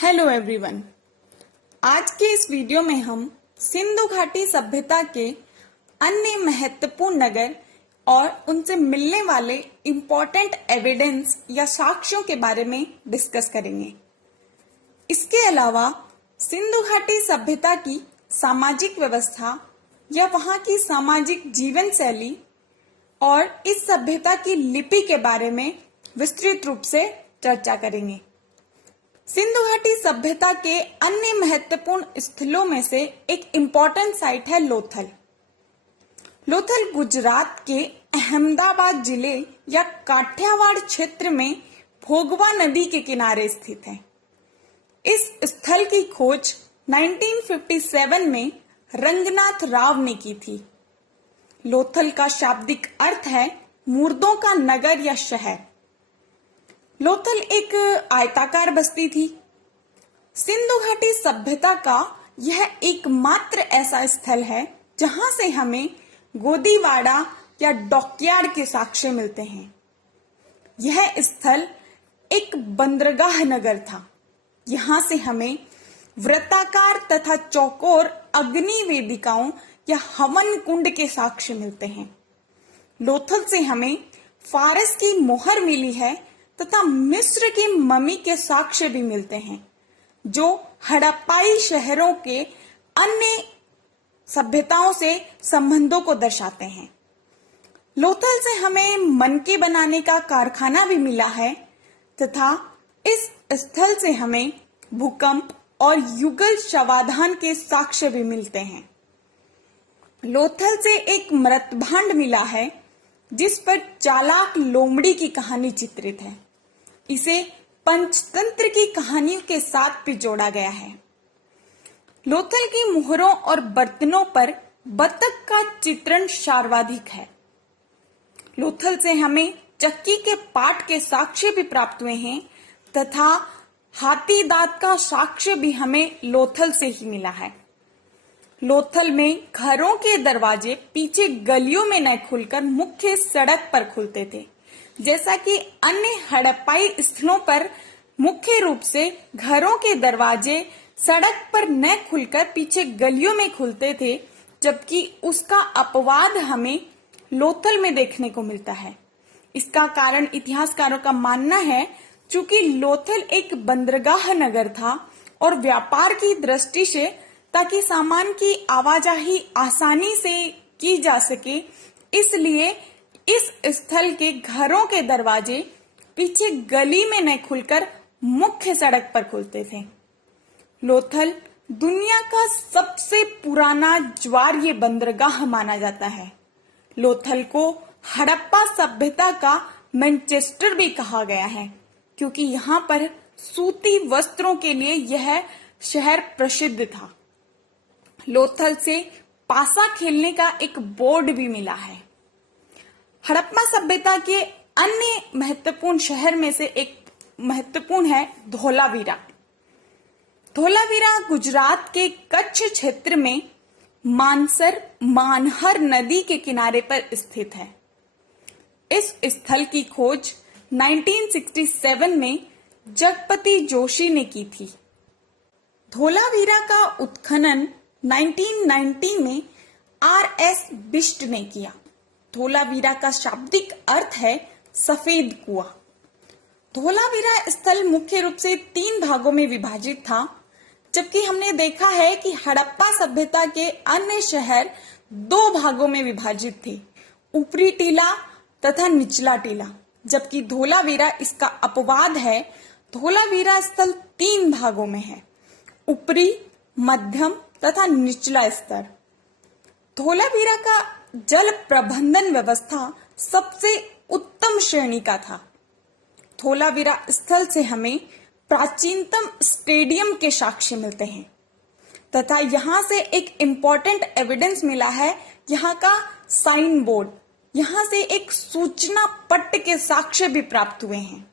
Hello everyone. आज के इस वीडियो में हम सिंधु घाटी सभ्यता के अन्य महत्वपूर्ण नगर और उनसे मिलने वाले इम्पोर्टेंट एविडेंस या साक्ष्यों के बारे में डिस्कस करेंगे। इसके अलावा सिंधु घाटी सभ्यता की सामाजिक व्यवस्था या वहां की सामाजिक जीवन शैली और इस सभ्यता की लिपि के बारे में विस्तृत रूप से चर्चा करेंगे। सिंधु घाटी सभ्यता के अन्य महत्वपूर्ण स्थलों में से एक इम्पोर्टेंट साइट है लोथल। लोथल गुजरात के अहमदाबाद जिले या काठियावाड़ क्षेत्र में भोगवा नदी के किनारे स्थित है। इस स्थल की खोज 1957 में रंगनाथ राव ने की थी। लोथल का शाब्दिक अर्थ है मुर्दों का नगर या शहर। लोथल एक आयताकार बस्ती थी। सिंधु घाटी सभ्यता का यह एकमात्र ऐसा स्थल है जहां से हमें गोदीवाड़ा या डॉकयार्ड के साक्ष्य मिलते हैं। यह स्थल एक बंदरगाह नगर था। यहां से हमें वृत्ताकार तथा चौकोर अग्नि वेदिकाओं या हवन कुंड के साक्ष्य मिलते हैं। लोथल से हमें फारस की मोहर मिली है तथा मिस्र की ममी के साक्ष्य भी मिलते हैं जो हड़प्पाई शहरों के अन्य सभ्यताओं से संबंधों को दर्शाते हैं। लोथल से हमें मनके बनाने का कारखाना भी मिला है तथा इस स्थल से हमें भूकंप और युगल शवाधान के साक्ष्य भी मिलते हैं। लोथल से एक मृतभांड मिला है जिस पर चालाक लोमड़ी की कहानी चित्रित है। इसे पंचतंत्र की कहानियों के साथ भी जोड़ा गया है। लोथल की मुहरों और बर्तनों पर बतख का चित्रण सर्वाधिक है। लोथल से हमें चक्की के पाट के साक्ष्य भी प्राप्त हुए हैं तथा हाथी दांत का साक्ष्य भी हमें लोथल से ही मिला है। लोथल में घरों के दरवाजे पीछे गलियों में न खुलकर मुख्य सड़क पर खुलते थे, जैसा कि अन्य हड़प्पाई स्थलों पर मुख्य रूप से घरों के दरवाजे सड़क पर न खुलकर पीछे गलियों में खुलते थे, जबकि उसका अपवाद हमें लोथल में देखने को मिलता है। इसका कारण इतिहासकारों का मानना है चूंकि लोथल एक बंदरगाह नगर था और व्यापार की दृष्टि से ताकि सामान की आवाजाही आसानी से की जा सके, इसलिए इस स्थल के घरों के दरवाजे पीछे गली में न खुलकर मुख्य सड़क पर खुलते थे। लोथल दुनिया का सबसे पुराना ज्वारीय बंदरगाह माना जाता है। लोथल को हड़प्पा सभ्यता का मैनचेस्टर भी कहा गया है क्योंकि यहाँ पर सूती वस्त्रों के लिए यह शहर प्रसिद्ध था। लोथल से पासा खेलने का एक बोर्ड भी मिला है। हड़प्पा सभ्यता के अन्य महत्वपूर्ण शहर में से एक महत्वपूर्ण है धोलावीरा। धोलावीरा गुजरात के कच्छ क्षेत्र में मानसर मानहर नदी के किनारे पर स्थित है। इस स्थल की खोज 1967 में जगपति जोशी ने की थी। धोलावीरा का उत्खनन 1990 में R.S. बिष्ट ने किया। धोलावीरा का शाब्दिक अर्थ है सफेद कुआं। धोलावीरा स्थल मुख्य रूप से 3 भागों में विभाजित था, जबकि हमने देखा है कि हड़प्पा सभ्यता के अन्य शहर 2 भागों में विभाजित थे, ऊपरी टीला तथा निचला टीला, जबकि धोलावीरा इसका अपवाद है। धोलावीरा स्थल 3 भागों में है, ऊपरी, मध्यम तथा निचला स्तर। धोलावीरा का जल प्रबंधन व्यवस्था सबसे उत्तम श्रेणी का था। धोलावीरा स्थल से हमें प्राचीनतम स्टेडियम के साक्ष्य मिलते हैं तथा यहाँ से एक इम्पोर्टेंट एविडेंस मिला है, यहाँ का साइन बोर्ड। यहाँ से एक सूचना पट्ट के साक्ष्य भी प्राप्त हुए हैं।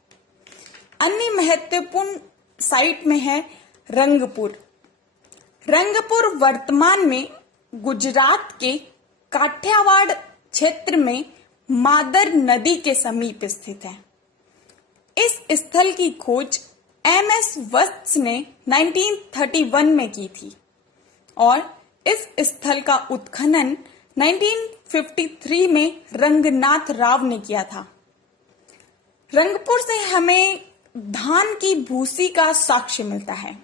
अन्य महत्वपूर्ण साइट में है रंगपुर। रंगपुर वर्तमान में गुजरात के काठियावाड़ क्षेत्र में मादर नदी के समीप स्थित है। इस स्थल की खोज MS वत्स ने 1931 में की थी और इस स्थल का उत्खनन 1953 में रंगनाथ राव ने किया था। रंगपुर से हमें धान की भूसी का साक्ष्य मिलता है।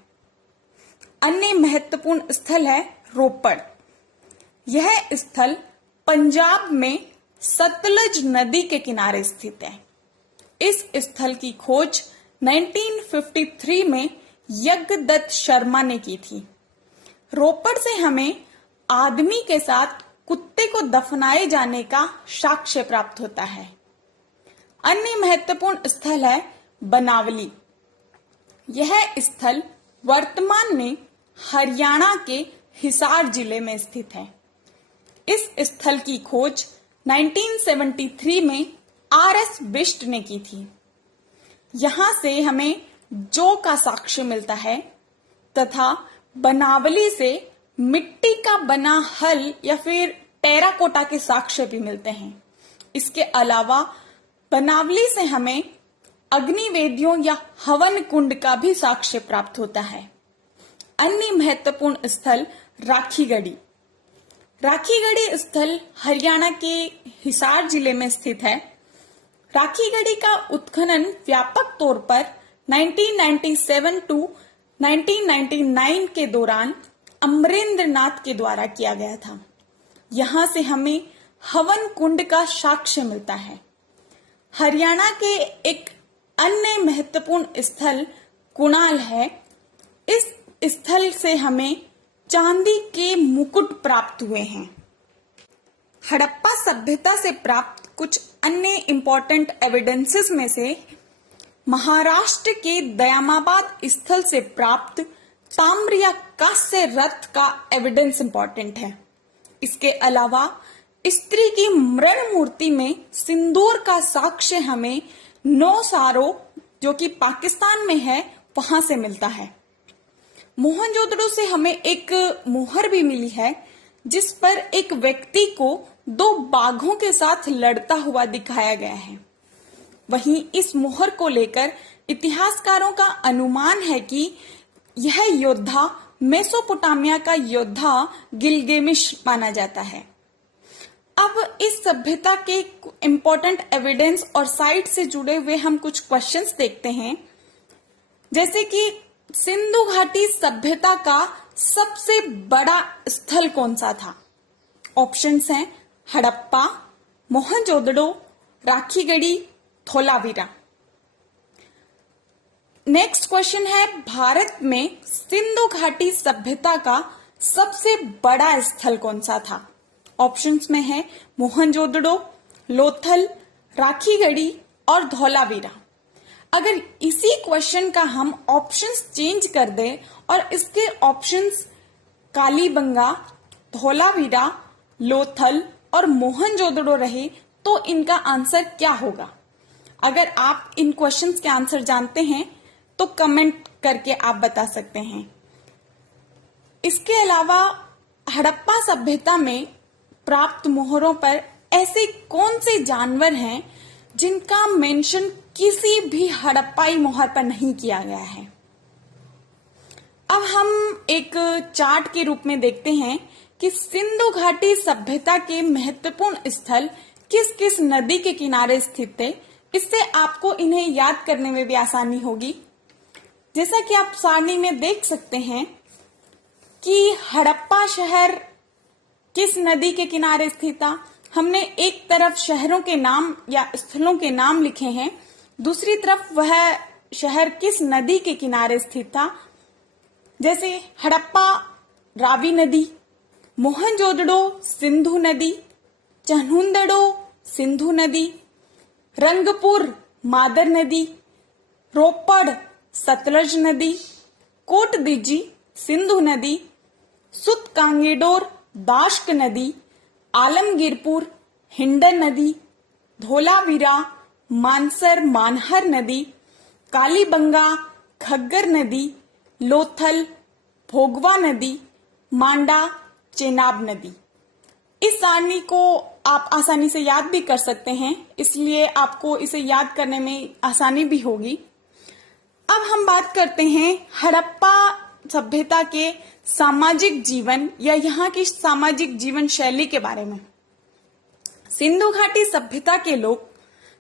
अन्य महत्वपूर्ण स्थल है रोपड़। यह स्थल पंजाब में सतलज नदी के किनारे स्थित है। इस स्थल की खोज 1953 में यज्ञदत्त शर्मा ने की थी। रोपड़ से हमें आदमी के साथ कुत्ते को दफनाए जाने का साक्ष्य प्राप्त होता है। अन्य महत्वपूर्ण स्थल है बनावली। यह स्थल वर्तमान में हरियाणा के हिसार जिले में स्थित है। इस स्थल की खोज 1973 में RS बिष्ट ने की थी। यहां से हमें जौ का साक्ष्य मिलता है तथा बनावली से मिट्टी का बना हल या फिर टेराकोटा के साक्ष्य भी मिलते हैं। इसके अलावा बनावली से हमें अग्निवेदियों या हवन कुंड का भी साक्ष्य प्राप्त होता है। अन्य महत्वपूर्ण स्थल राखीगढ़ी। राखीगढ़ी स्थल हरियाणा के हिसार जिले में स्थित है। राखीगढ़ी का उत्खनन व्यापक तौर पर 1997 टू 1999 के दौरान अमरेंद्र नाथ के द्वारा किया गया था। यहां से हमें हवन कुंड का साक्ष्य मिलता है। हरियाणा के एक अन्य महत्वपूर्ण स्थल कुणाल है। इस स्थल से हमें चांदी के मुकुट प्राप्त हुए हैं। हड़प्पा सभ्यता से प्राप्त कुछ अन्य इंपॉर्टेंट एविडेंसेस में से महाराष्ट्र के दयामाबाद स्थल से प्राप्त ताम्र या कांस्य रथ का एविडेंस इंपॉर्टेंट है। इसके अलावा स्त्री की मृण मूर्ति में सिंदूर का साक्ष्य हमें नौसारो जो कि पाकिस्तान में है वहां से मिलता है। मोहनजोदड़ो से हमें एक मोहर भी मिली है जिस पर एक व्यक्ति को 2 बाघों के साथ लड़ता हुआ दिखाया गया है। वहीं इस मोहर को लेकर इतिहासकारों का अनुमान है कि यह योद्धा मेसोपोटामिया का योद्धा गिलगेमिश माना जाता है। अब इस सभ्यता के इंपॉर्टेंट एविडेंस और साइट से जुड़े हुए हम कुछ क्वेश्चंस देखते हैं, जैसे कि सिंधु घाटी सभ्यता का सबसे बड़ा स्थल कौन सा था? ऑप्शंस हैं हड़प्पा, मोहनजोदड़ो, राखीगढ़ी, धोलावीरा। नेक्स्ट क्वेश्चन है भारत में सिंधु घाटी सभ्यता का सबसे बड़ा स्थल कौन सा था? ऑप्शंस में है मोहनजोदड़ो, लोथल, राखीगढ़ी और धोलावीरा। अगर इसी क्वेश्चन का हम ऑप्शंस चेंज कर दें और इसके ऑप्शंस कालीबंगा, धोलावीरा, लोथल और मोहनजोदड़ो रहे तो इनका आंसर क्या होगा? अगर आप इन क्वेश्चंस के आंसर जानते हैं तो कमेंट करके आप बता सकते हैं। इसके अलावा हड़प्पा सभ्यता में प्राप्त मोहरों पर ऐसे कौन से जानवर हैं जिनका मेंशन किसी भी हड़प्पाई मोहर पर नहीं किया गया है? अब हम एक चार्ट के रूप में देखते हैं कि सिंधु घाटी सभ्यता के महत्वपूर्ण स्थल किस किस नदी के किनारे स्थित थे। इससे आपको इन्हें याद करने में भी आसानी होगी। जैसा कि आप सारणी में देख सकते हैं कि हड़प्पा शहर किस नदी के किनारे स्थित था। हमने एक तरफ शहरों के नाम या स्थलों के नाम लिखे हैं, दूसरी तरफ वह शहर किस नदी के किनारे स्थित था। जैसे हड़प्पा रावी नदी, मोहनजोदड़ो सिंधु नदी, चन्हुंदड़ो सिंधु नदी, रंगपुर मादर नदी, रोपड़ सतलज नदी, कोटदीजी सिंधु नदी, सुतकांगेडोर दाश्क नदी, आलमगीरपुर हिंडन नदी, धोलावीरा मानसर मानहर नदी, कालीबंगा खग्गर नदी, लोथल भोगवा नदी, मांडा चेनाब नदी। इस सारणी को आप आसानी से याद भी कर सकते हैं, इसलिए आपको इसे याद करने में आसानी भी होगी। अब हम बात करते हैं हड़प्पा सभ्यता के सामाजिक जीवन या यहाँ की सामाजिक जीवन शैली के बारे में। सिंधु घाटी सभ्यता के लोग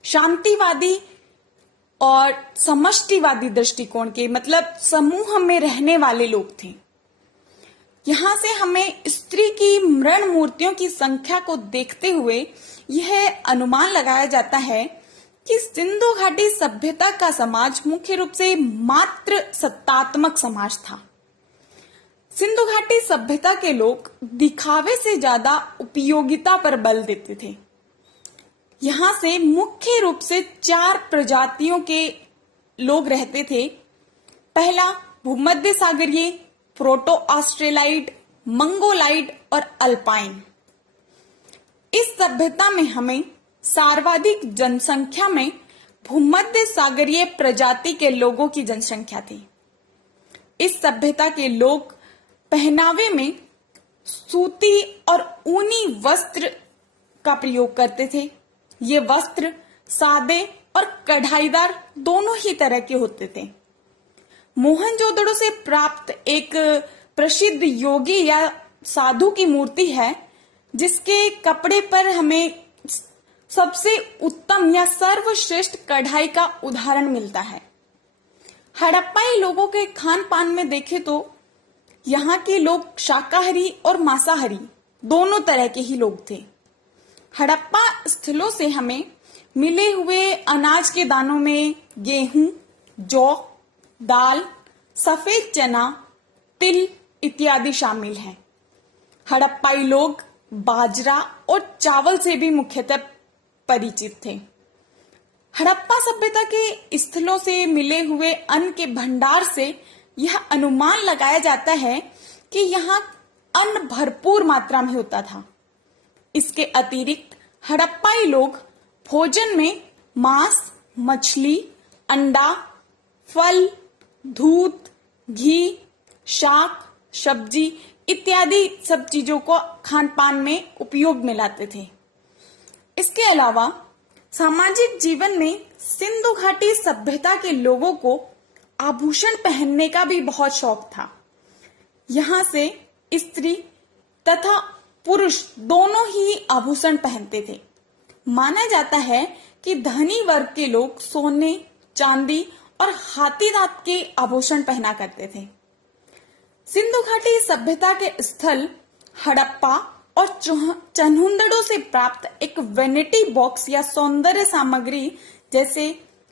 शांतिवादी और समष्टिवादी दृष्टिकोण के, मतलब समूह में रहने वाले लोग थे। यहाँ से हमें स्त्री की मृण मूर्तियों की संख्या को देखते हुए यह अनुमान लगाया जाता है कि सिंधु घाटी सभ्यता का समाज मुख्य रूप से मात्र सत्तात्मक समाज था। सिंधु घाटी सभ्यता के लोग दिखावे से ज्यादा उपयोगिता पर बल देते थे। यहाँ से मुख्य रूप से 4 प्रजातियों के लोग रहते थे। पहला भूमध्य सागरीय, प्रोटो ऑस्ट्रेलाइड, मंगोलाइड और अल्पाइन। इस सभ्यता में हमें सर्वाधिक जनसंख्या में भूमध्य सागरीय प्रजाति के लोगों की जनसंख्या थी। इस सभ्यता के लोग पहनावे में सूती और ऊनी वस्त्र का प्रयोग करते थे। ये वस्त्र सादे और कढ़ाईदार दोनों ही तरह के होते थे। मोहनजोदड़ो से प्राप्त एक प्रसिद्ध योगी या साधु की मूर्ति है, जिसके कपड़े पर हमें सबसे उत्तम या सर्वश्रेष्ठ कढ़ाई का उदाहरण मिलता है। हड़प्पाई लोगों के खान पान में देखें तो यहाँ के लोग शाकाहारी और मांसाहारी दोनों तरह के ही लोग थे। हड़प्पा स्थलों से हमें मिले हुए अनाज के दानों में गेहूं, जौ, दाल, सफेद चना, तिल इत्यादि शामिल हैं। हड़प्पाई लोग बाजरा और चावल से भी मुख्यतः परिचित थे। हड़प्पा सभ्यता के स्थलों से मिले हुए अन्न के भंडार से यह अनुमान लगाया जाता है कि यहाँ अन्न भरपूर मात्रा में होता था। इसके अतिरिक्त हड़प्पाई लोग भोजन में मांस, मछली, अंडा, फल, दूध, घी, शाक, सब्जी इत्यादि सब चीजों को खान पान में उपयोग में लाते थे। इसके अलावा सामाजिक जीवन में सिंधु घाटी सभ्यता के लोगों को आभूषण पहनने का भी बहुत शौक था। यहाँ से स्त्री तथा पुरुष दोनों ही आभूषण पहनते थे। माना जाता है कि धनी वर्ग के लोग सोने, चांदी और हाथी दांत के आभूषण पहना करते थे। सिंधु घाटी सभ्यता के स्थल हड़प्पा और चन्हुंदड़ों से प्राप्त एक वेनिटी बॉक्स या सौंदर्य सामग्री जैसे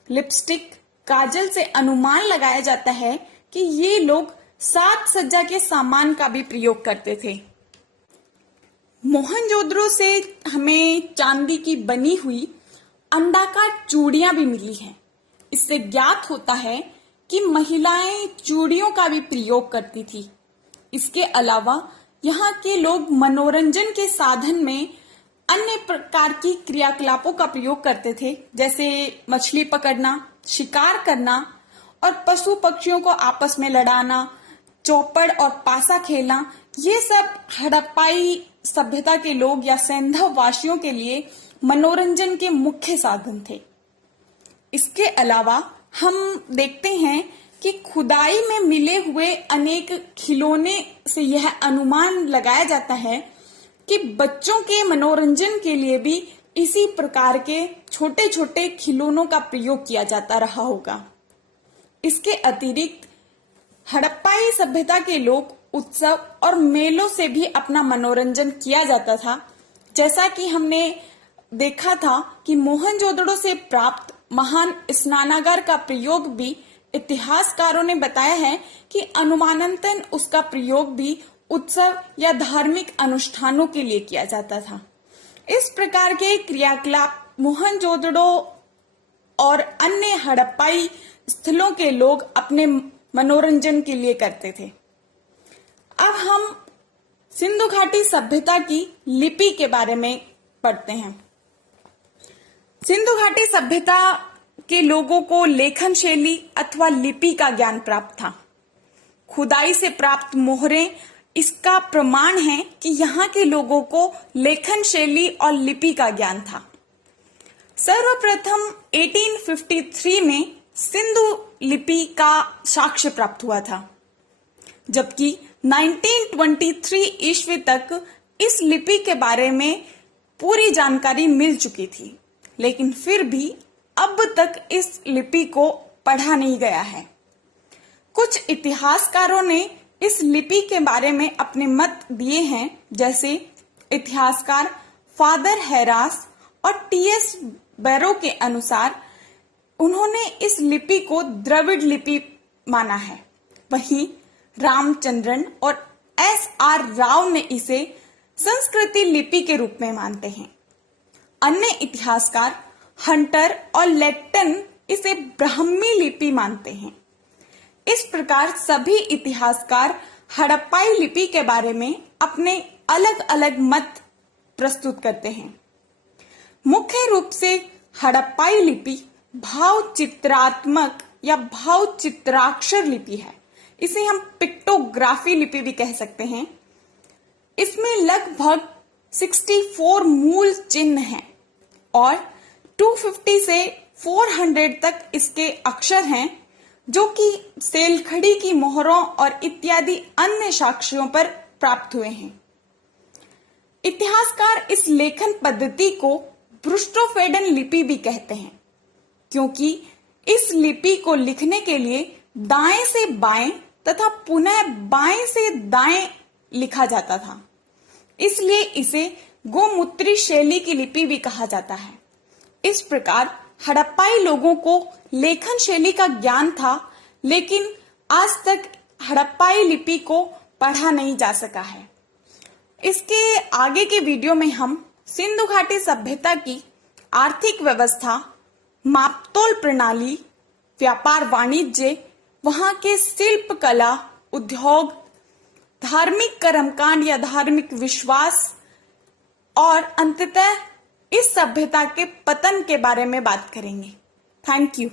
लिपस्टिक, काजल से अनुमान लगाया जाता है कि ये लोग साज सज्जा के सामान का भी प्रयोग करते थे। मोहनजोदड़ो से हमें चांदी की बनी हुई अंडाकार चूड़ियां भी मिली हैं। इससे ज्ञात होता है कि महिलाएं चूड़ियों का भी प्रयोग करती थी। इसके अलावा यहाँ के लोग मनोरंजन के साधन में अन्य प्रकार की क्रियाकलापों का प्रयोग करते थे, जैसे मछली पकड़ना, शिकार करना और पशु पक्षियों को आपस में लड़ाना, चौपड़ और पासा खेलना। ये सब हड़प्पाई सभ्यता के लोग या सैंधव वासियों के लिए मनोरंजन के मुख्य साधन थे। इसके अलावा हम देखते हैं कि खुदाई में मिले हुए अनेक खिलौने से यह अनुमान लगाया जाता है कि बच्चों के मनोरंजन के लिए भी इसी प्रकार के छोटे छोटे खिलौनों का प्रयोग किया जाता रहा होगा। इसके अतिरिक्त हड़प्पाई सभ्यता के लोग उत्सव और मेलों से भी अपना मनोरंजन किया जाता था। जैसा कि हमने देखा था कि मोहनजोदड़ो से प्राप्त महान स्नानागार का प्रयोग भी इतिहासकारों ने बताया है कि अनुमानतन उसका प्रयोग भी उत्सव या धार्मिक अनुष्ठानों के लिए किया जाता था। इस प्रकार के क्रियाकलाप मोहनजोदड़ो और अन्य हड़प्पाई स्थलों के लोग अपने मनोरंजन के लिए करते थे। अब हम सिंधु घाटी सभ्यता की लिपि के बारे में पढ़ते हैं। सिंधु घाटी सभ्यता के लोगों को लेखन शैली अथवा लिपि का ज्ञान प्राप्त था। खुदाई से प्राप्त मोहरें इसका प्रमाण है कि यहाँ के लोगों को लेखन शैली और लिपि का ज्ञान था। सर्वप्रथम 1853 में सिंधु लिपि का साक्ष्य प्राप्त हुआ था, जबकि 1923 ईस्वी तक इस लिपि के बारे में पूरी जानकारी मिल चुकी थी, लेकिन फिर भी अब तक इस लिपि को पढ़ा नहीं गया है। कुछ इतिहासकारों ने इस लिपि के बारे में अपने मत दिए हैं, जैसे इतिहासकार फादर हैरास और टीएस बैरो के अनुसार उन्होंने इस लिपि को द्रविड़ लिपि माना है। वहीं रामचंद्रन और एस.आर. राव ने इसे संस्कृति लिपि के रूप में मानते हैं। अन्य इतिहासकार हंटर और लेट्टन इसे ब्राह्मी लिपि मानते हैं। इस प्रकार सभी इतिहासकार हड़प्पाई लिपि के बारे में अपने अलग अलग मत प्रस्तुत करते हैं। मुख्य रूप से हड़प्पाई लिपि भाव चित्रात्मक या भाव चित्राक्षर लिपि है। इसे हम पिक्टोग्राफी लिपि भी कह सकते हैं। इसमें लगभग 64 मूल चिन्ह हैं और 250 से 400 तक इसके अक्षर हैं, जो कि सेलखड़ी की मोहरों और इत्यादि अन्य साक्ष्यों पर प्राप्त हुए हैं। इतिहासकार इस लेखन पद्धति को ब्रुस्टोफेडन लिपि भी कहते हैं, क्योंकि इस लिपि को लिखने के लिए दाएं से बाएं तथा पुनः बाएं से दाएं लिखा जाता था। इसलिए इसे गोमूत्री शैली की लिपि भी कहा जाता है। इस प्रकार हड़प्पाई लोगों को लेखन शैली का ज्ञान था, लेकिन आज तक हड़प्पाई लिपि को पढ़ा नहीं जा सका है। इसके आगे के वीडियो में हम सिंधु घाटी सभ्यता की आर्थिक व्यवस्था, मापतोल प्रणाली, व्यापार वाणिज्य, वहां के शिल्प कला, उद्योग, धार्मिक कर्मकांड या धार्मिक विश्वास और अंततः इस सभ्यता के पतन के बारे में बात करेंगे। Thank you.